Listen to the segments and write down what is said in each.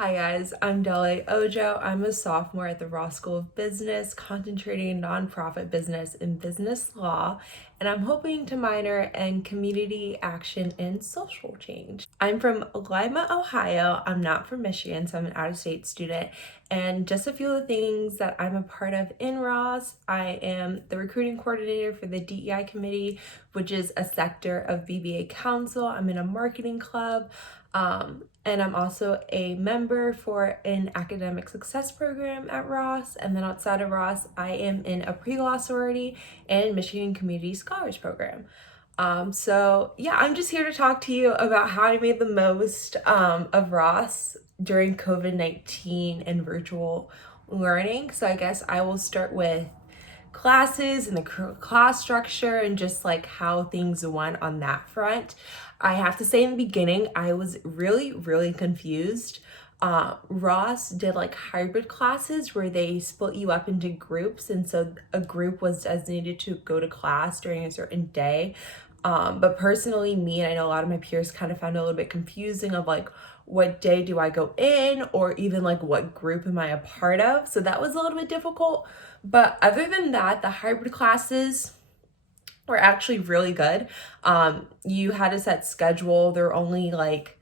Hi guys, I'm Dele Ojo. I'm a sophomore at the Ross School of Business, concentrating in nonprofit business and business law, and I'm hoping to minor in community action and social change. I'm from Lima, Ohio. I'm not from Michigan, so I'm an out-of-state student. And just a few of the things that I'm a part of in Ross, I am the recruiting coordinator for the DEI committee, which is a sector of BBA Council. I'm in a marketing club. And I'm also a member for an academic success program at Ross. And then outside of Ross, I am in a pre-law sorority and Michigan Community Scholars Program. I'm just here to talk to you about how I made the most of Ross during COVID-19 and virtual learning. So I guess I will start with classes and the class structure and just like how things went on that front. I have to say in the beginning, I was really confused. Ross did like hybrid classes where they split you up into groups, and so a group was designated to go to class during a certain day. But personally, me and I know a lot of my peers kind of found it a little bit confusing of like, what day do I go in, or even like what group am I a part of? So that was a little bit difficult. But other than that, the hybrid classes were actually really good. You had a set schedule. There were only like,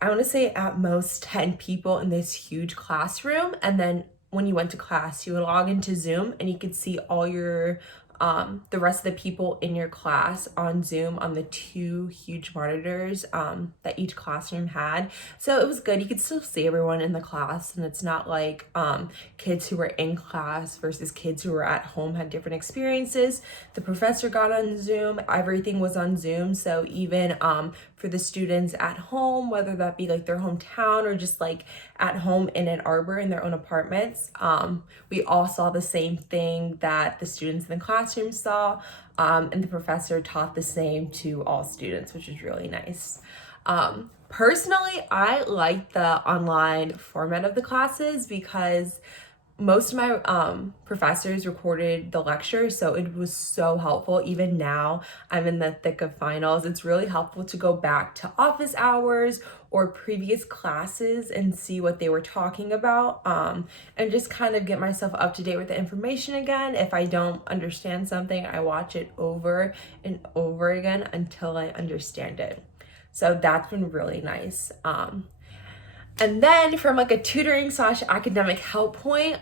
I want to say at most 10 people in this huge classroom. And then when you went to class, you would log into Zoom and you could see all your the rest of the people in your class on Zoom on the two huge monitors that each classroom had. So it was good. You could still see everyone in the class, and it's not like kids who were in class versus kids who were at home had different experiences. The professor got on Zoom. Everything was on Zoom. So even for the students at home, whether that be like their hometown or just like at home in Ann Arbor in their own apartments, we all saw the same thing that the students in the classroom saw, and the professor taught the same to all students, which is really nice. Personally, I like the online format of the classes because most of my professors recorded the lecture, so it was so helpful. Even now, I'm in the thick of finals. It's really helpful to go back to office hours or previous classes and see what they were talking about, and just kind of get myself up to date with the information again. If I don't understand something, I watch it over and over again until I understand it. So that's been really nice. And then from like a tutoring slash academic help point,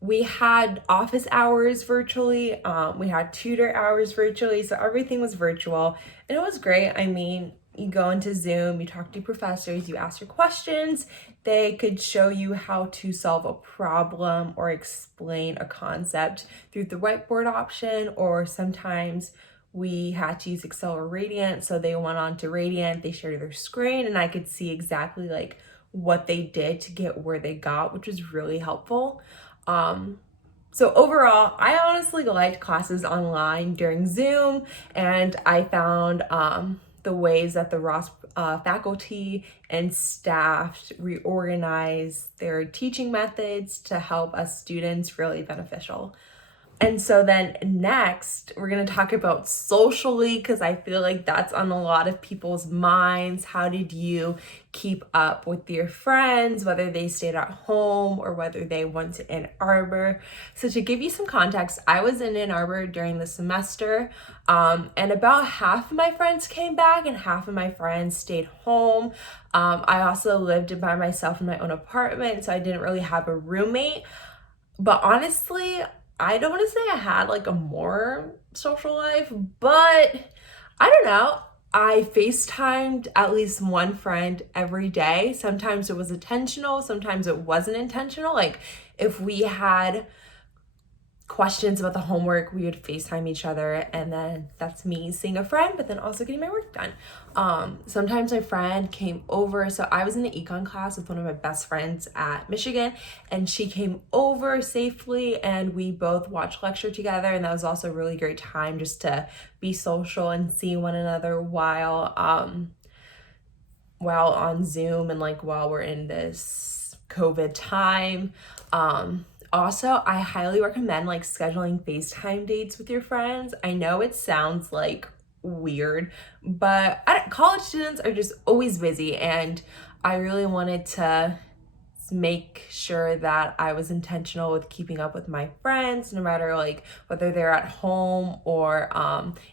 we had office hours virtually, we had tutor hours virtually, so everything was virtual, and it was great. I mean, you go into Zoom, you talk to professors, you ask your questions, they could show you how to solve a problem or explain a concept through the whiteboard option, or sometimes we had to use Excel or Radiant, so they went on to Radiant, they shared their screen, and I could see exactly like what they did to get where they got, which was really helpful. So overall, I honestly liked classes online during Zoom, and I found the ways that the Ross faculty and staff reorganize their teaching methods to help us students really beneficial. And so then next, we're going to talk about socially, because I feel like that's on a lot of people's minds. How did you keep up with your friends, whether they stayed at home or whether they went to Ann Arbor? So to give you some context, I was in Ann Arbor during the semester, and about half of my friends came back and half of my friends stayed home. I also lived by myself in my own apartment, so I didn't really have a roommate. But honestly, I don't want to say I had like a more social life, but I don't know. I FaceTimed at least one friend every day. Sometimes it was intentional, sometimes it wasn't intentional. Like if we had questions about the homework, we would FaceTime each other, and then that's me seeing a friend, but then also getting my work done. Sometimes my friend came over, so I was in the econ class with one of my best friends at Michigan, and she came over safely, and we both watched lecture together, and that was also a really great time just to be social and see one another while on Zoom and like while we're in this COVID time. Also, I highly recommend like scheduling FaceTime dates with your friends. I know it sounds like weird, but college students are just always busy, and I really wanted to make sure that I was intentional with keeping up with my friends, no matter like whether they're at home or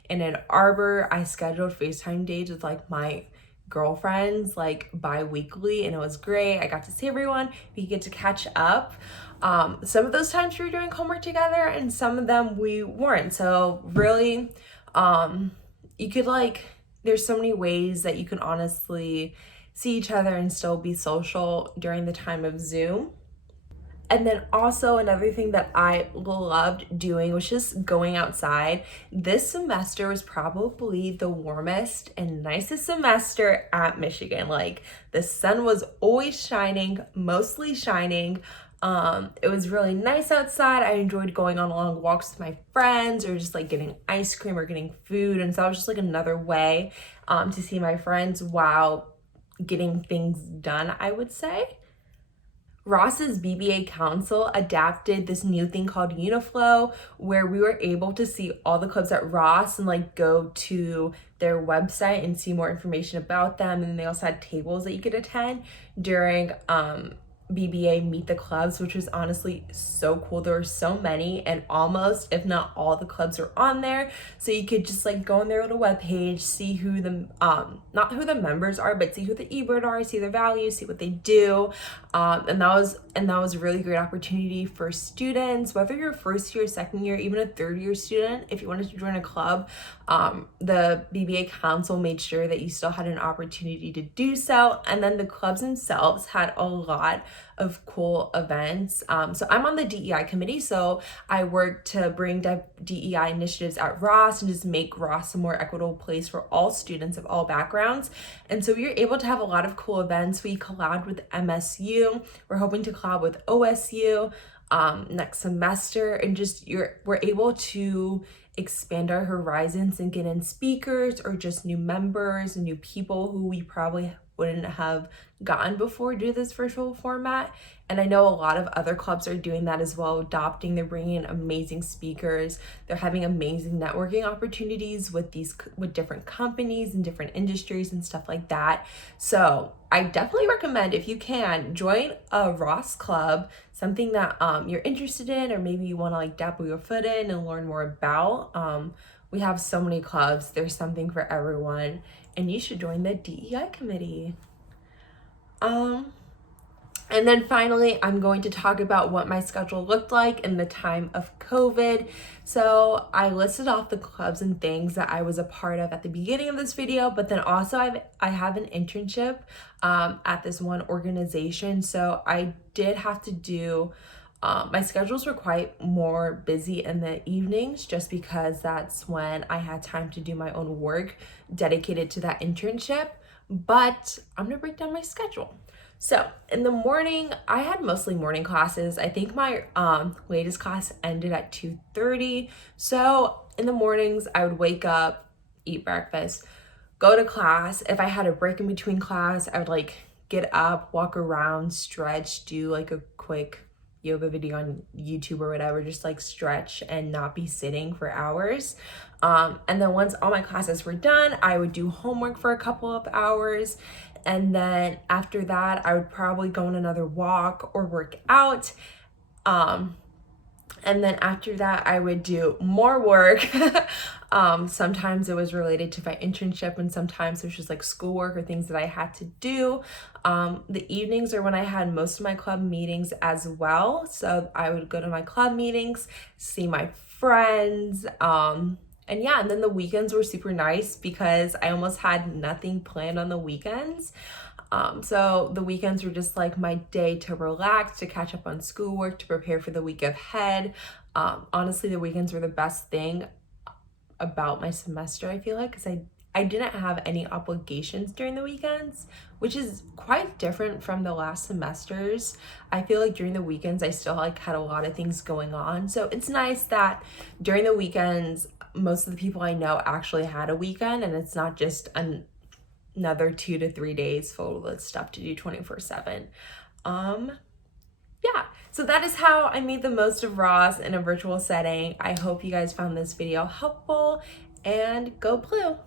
in an arbor. I scheduled FaceTime dates with like my girlfriends like bi-weekly, and it was great. I got to see everyone. We get to catch up. Some of those times we were doing homework together, and some of them we weren't. So really, you could like, there's so many ways that you can honestly see each other and still be social during the time of Zoom. And then also another thing that I loved doing was just going outside. This semester was probably the warmest and nicest semester at Michigan. Like the sun was always shining, mostly shining. It was really nice outside. I enjoyed going on long walks with my friends, or just like getting ice cream or getting food. And so that was just like another way to see my friends while getting things done, I would say. Ross's BBA Council adapted this new thing called Uniflow, where we were able to see all the clubs at Ross and like go to their website and see more information about them. And they also had tables that you could attend during BBA Meet the Clubs, which was honestly so cool. There were so many, and almost, if not all, the clubs are on there. So you could just like go on their little webpage, see who the not who the members are, but see who the eBird are, see their values, see what they do. And that was a really great opportunity for students, whether you're first year, second year, even a third year student. If you wanted to join a club, the BBA Council made sure that you still had an opportunity to do so. And then the clubs themselves had a lot of cool events. So I'm on the DEI committee, so I work to bring DEI initiatives at Ross and just make Ross a more equitable place for all students of all backgrounds. And so we were able to have a lot of cool events. We collabed with MSU. We're hoping to collab with OSU next semester, and just we're able to expand our horizons and get in speakers or just new members and new people who we probably wouldn't have gotten before due to this virtual format. And I know a lot of other clubs are doing that as well, adopting. They're bringing in amazing speakers. They're having amazing networking opportunities with different companies and different industries and stuff like that. So I definitely recommend, if you can, join a Ross club, something that you're interested in, or maybe you want to like dabble your foot in and learn more about. We have so many clubs. There's something for everyone, and you should join the DEI committee. And then finally, I'm going to talk about what my schedule looked like in the time of COVID. So I listed off the clubs and things that I was a part of at the beginning of this video, but then also I have an internship at this one organization. So I did have to do, my schedules were quite more busy in the evenings, just because that's when I had time to do my own work dedicated to that internship. But I'm gonna break down my schedule. So in the morning, I had mostly morning classes. I think my latest class ended at 2:30. So in the mornings, I would wake up, eat breakfast, go to class. If I had a break in between class, I would like get up, walk around, stretch, do like a quick yoga video on YouTube or whatever, just like stretch and not be sitting for hours. And then once all my classes were done, I would do homework for a couple of hours. And then after that, I would probably go on another walk or work out. And then after that, I would do more work. Sometimes it was related to my internship, and sometimes it was just like schoolwork or things that I had to do. The evenings are when I had most of my club meetings as well. So I would go to my club meetings, see my friends, and yeah, and then the weekends were super nice because I almost had nothing planned on the weekends. So the weekends were just like my day to relax, to catch up on schoolwork, to prepare for the week ahead. Honestly, the weekends were the best thing about my semester, I feel like, because I didn't have any obligations during the weekends, which is quite different from the last semesters. I feel like during the weekends, I still like had a lot of things going on. So it's nice that during the weekends, most of the people I know actually had a weekend, and it's not just another 2 to 3 days full of stuff to do 24/7. Yeah, so that is how I made the most of Ross in a virtual setting. I hope you guys found this video helpful, and go Blue!